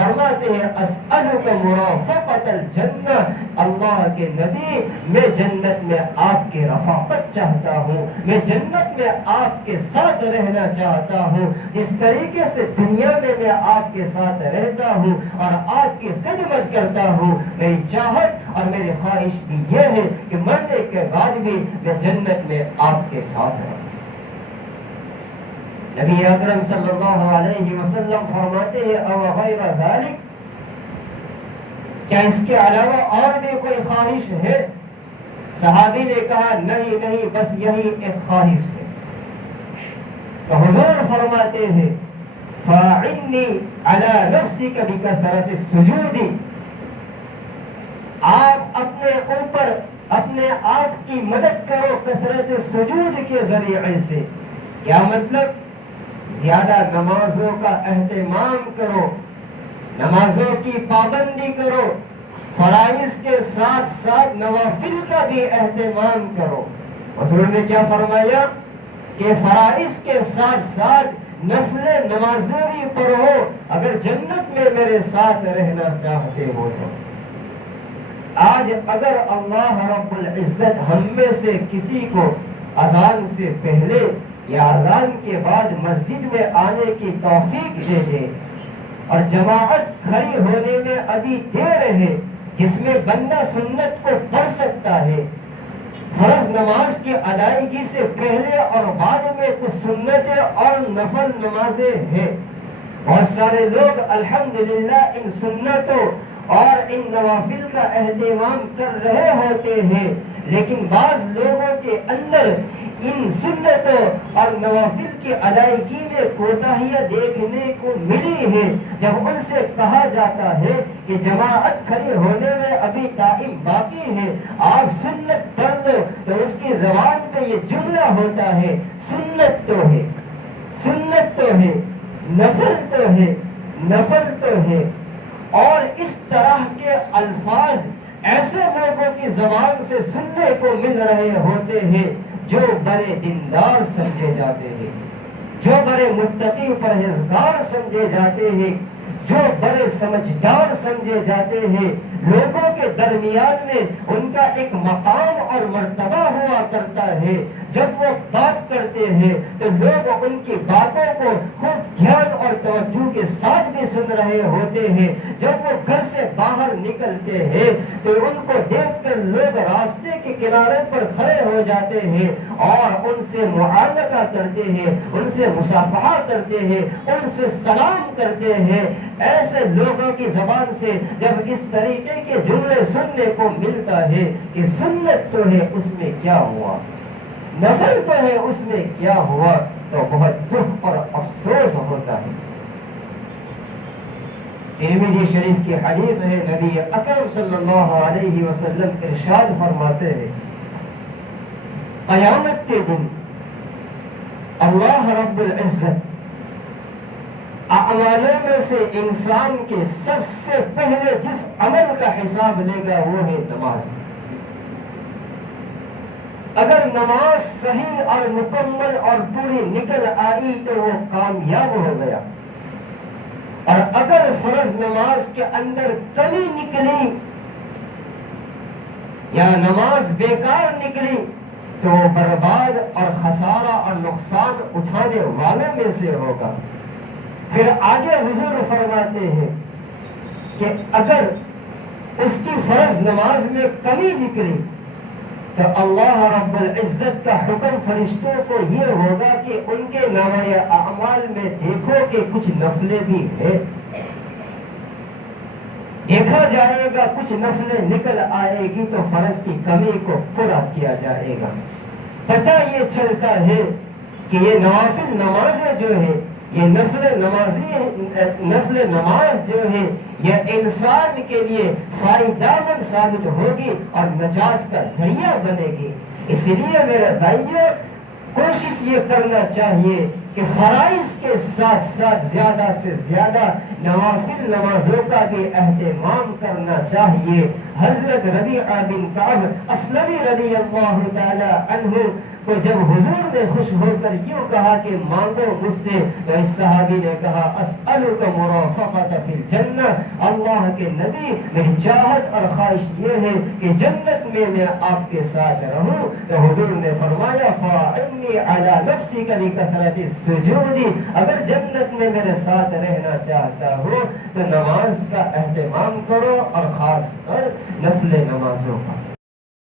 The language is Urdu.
فرماتے ہیں اسألک مرافقۃ الجنہ، اللہ کے نبی میں جنت میں آپ کی رفاقت چاہتا ہوں، میں جنت میں آپ کے ساتھ رہنا چاہتا ہوں، جس طریقے سے دنیا میں میں آپ کے ساتھ رہتا ہوں اور آپ کی خدمت کرتا ہوں، میری چاہت اور میری خواہش بھی یہ ہے کہ مرنے کے بعد بھی میں جنت میں آپ کے ساتھ رہوں۔ نبی اکرم صلی اللہ علیہ وسلم فرماتے ہیں او غیر ذلک، کیا اس کے علاوہ اور بھی کوئی خواہش ہے؟ صحابی نے کہا نہیں نہیں، بس یہی ایک خواہش ہے۔ تو حضور فرماتے ہیں فاعنی علی نفسک بکثرۃ السجود، آپ اپنے اوپر اپنے آپ کی مدد کرو کثرت سجود کے ذریعے سے۔ کیا مطلب؟ زیادہ نمازوں کا اہتمام کرو، نمازوں کی پابندی کرو، فرائض کے ساتھ ساتھ نوافل کا بھی اہتمام کرو۔ حضور نے کیا فرمایا کہ فرائض کے ساتھ ساتھ نفل نمازیں بھی پڑھو اگر جنت میں میرے ساتھ رہنا چاہتے ہو تو۔ آج اگر اللہ رب العزت ہم میں سے کسی کو اذان سے پہلے یا اذان کے بعد مسجد میں آنے کی توفیق دے دے اور جماعت کھڑی ہونے میں ابھی دیر ہے جس میں بندہ سنت کو پڑھ سکتا ہے، فرض نماز کی ادائیگی سے پہلے اور بعد میں کچھ سنتیں اور نفل نمازیں ہیں، بہت سارے لوگ الحمدللہ ان سنتوں اور ان نوافل کا اہتمام کر رہے ہوتے ہیں، لیکن بعض لوگوں کے اندر ان سنتوں اور نوافل کی ادائیگی میں کوتاہیاں دیکھنے کو ملی ہے۔ جب ان سے کہا جاتا ہے کہ جماعت کھڑی ہونے میں ابھی ٹائم باقی ہے، آپ سنت پڑھ لو، تو اس کی زبان پہ یہ جملہ ہوتا ہے سنت تو ہے، سنت تو ہے، نفل تو ہے، نفل تو ہے۔ اور اس طرح کے الفاظ ایسے لوگوں کی زبان سے سننے کو مل رہے ہوتے ہیں جو بڑے دیندار سمجھے جاتے ہیں، جو بڑے متقی پرہیزگار سمجھے جاتے ہیں، جو بڑے سمجھدار سمجھے جاتے ہیں، لوگوں کے درمیان میں ان کا ایک مقام اور مرتبہ ہوا کرتا ہے۔ جب وہ بات کرتے ہیں تو لوگ ان کی باتوں کو خوب دھیان اور توجہ کے ساتھ بھی سن رہے ہوتے ہیں۔ جب وہ گھر سے باہر نکلتے ہیں تو ان کو دیکھ کر لوگ راستے کے کنارے پر کھڑے ہو جاتے ہیں اور ان سے معانقہ کرتے ہیں، ان سے مصافحہ کرتے ہیں، ان سے سلام کرتے ہیں۔ ایسے لوگوں کی زبان سے جب اس طریقے کے جملے سننے کو ملتا ہے کہ سنت تو ہے اس میں کیا ہوا، نفل تو ہے اس میں کیا ہوا، تو بہت دکھ اور افسوس ہوتا ہے۔ ترمذی شریف کی حدیث ہے، نبی اکرم صلی اللہ علیہ وسلم ارشاد فرماتے ہیں قیامت کے دن اللہ رب العزت اعمالوں میں سے انسان کے سب سے پہلے جس عمل کا حساب لے گا وہ ہے نماز۔ اگر نماز صحیح اور مکمل اور پوری نکل آئی تو وہ کامیاب ہو گیا، اور اگر فرض نماز کے اندر کمی نکلی یا نماز بیکار نکلی تو وہ برباد اور خسارہ اور نقصان اٹھانے والوں میں سے ہوگا۔ پھر آگے حضور فرماتے ہیں کہ اگر اس کی فرض نماز میں کمی نکلی تو اللہ رب العزت کا حکم فرشتوں کو یہ ہوگا کہ ان کے نامۂ اعمال میں دیکھو کہ کچھ نفلیں بھی ہیں، دیکھا جائے گا، کچھ نفلیں نکل آئے گی تو فرض کی کمی کو پورا کیا جائے گا۔ پتہ یہ چلتا ہے کہ یہ نوافل نمازیں جو ہے، یہ نفل نماز جو ہے یہ انسان کے لیے فائدہ مند ثابت ہوگی اور نجات کا ذریعہ بنے گی۔ اس لیے میرے بھائیو، کوشش یہ کرنا چاہیے کہ فرائض کے ساتھ ساتھ زیادہ سے زیادہ نوافل نمازوں کا بھی اہتمام کرنا چاہیے۔ حضرت ربیعہ بن کعب اسلمی رضی اللہ تعالی عنہ تو جب حضور نے خوش ہو کر یوں کہا کہ مانگو مجھ سے، تو اس صحابی نے کہا اسألک مرافقۃ فی الجنہ، اللہ کے نبی میری چاہت اور خواہش یہ ہے کہ جنت میں آپ کے ساتھ رہوں۔ تو حضور نے فرمایا فاعنی علی نفسک بکثرۃ السجود، اگر جنت میں میرے ساتھ رہنا چاہتا ہو تو نماز کا اہتمام کرو، اور خاص کر نفل نمازوں کا۔